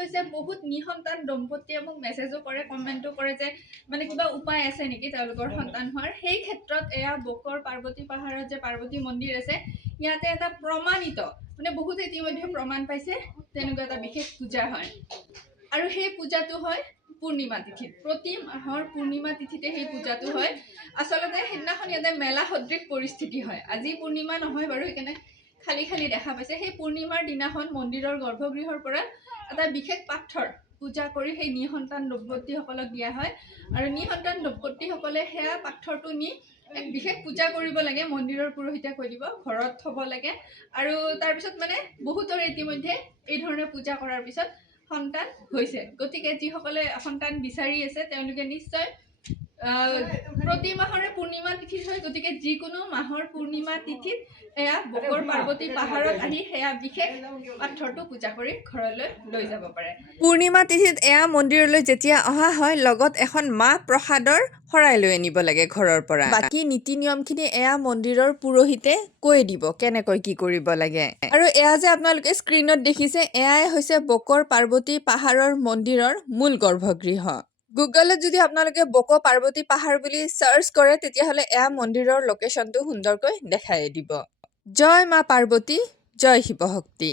হৈছে বহুত নিসন্তান দম্পতীয়ে মোক মেছেজো কৰে, কমেণ্টো কৰে যে মানে কিবা উপায় আছে নেকি তেওঁলোকৰ সন্তান হোৱাৰ। সেই ক্ষেত্ৰত এয়া বকৰ পাৰ্বতী পাহাৰত যে পাৰ্বতী মন্দিৰ আছে, ইয়াতে এটা প্ৰমাণিত মানে বহুত ইতিমধ্যে প্ৰমাণ পাইছে তেনেকুৱা এটা বিশেষ পূজা হয়। আৰু সেই পূজাটো হয় পূৰ্ণিমা তিথিত, প্ৰতি মাহৰ পূৰ্ণিমা তিথিতে সেই পূজাটো হয়। আচলতে সেইদিনাখন ইয়াতে মেলা সদৃশ পৰিস্থিতি হয়। আজি পূৰ্ণিমা নহয় বাৰু, সেইকাৰণে খালী খালী দেখা পাইছে। সেই পূৰ্ণিমাৰ দিনাখন মন্দিৰৰ গৰ্ভগৃহৰ পৰা এটা বিশেষ পাথৰ পূজা কৰি সেই নিসন্তান দম্পতীসকলক দিয়া হয়। আৰু নিসন্তান দম্পতীসকলে সেয়া পাথৰটো নি এক বিশেষ পূজা কৰিব লাগে, মন্দিৰৰ পুৰোহিতে কৈ দিব, ঘৰত থব লাগে। আৰু তাৰপিছত মানে বহুতৰে ইতিমধ্যে এই ধৰণে পূজা কৰাৰ পিছত সন্তান হৈছে। গতিকে যিসকলে সন্তান বিচাৰি আছে তেওঁলোকে নিশ্চয় প্ৰতি মাহৰে পূৰ্ণিমা তিথিত হয়। গতিকে যিকোনো মাহৰ পূৰ্ণিমা তিথিত এয়া বকৰ পাৰ্বতী পাহাৰত আহি সেয়া বিশেষ পাথৰটো পূজা কৰি ঘৰলৈ লৈ যাব পাৰে। পূৰ্ণিমা তিথিত এয়া মন্দিৰলৈ যেতিয়া অহা হয়, লগত এখন মাহ প্ৰসাদৰ শৰাই লৈ আনিব লাগে ঘৰৰ পৰা। বাকী নীতি নিয়মখিনি এয়া মন্দিৰৰ পুৰোহিতে কৈ দিব কেনেকৈ কি কৰিব লাগে। আৰু এয়া যে আপোনালোকে স্ক্ৰীণত দেখিছে, এয়াই হৈছে বকৰ পাৰ্বতী পাহাৰৰ মন্দিৰৰ মূল গৰ্ভগৃহ। গুগলত যদি আপোনালোকে বক পাৰ্বতী পাহাৰ বুলি চাৰ্চ কৰে, তেতিয়াহ'লে এয়া মন্দিৰৰ লোকেশ্যনটো সুন্দৰকৈ দেখাই দিব। জয় মা পাৰ্বতী, জয় শিৱশক্তি।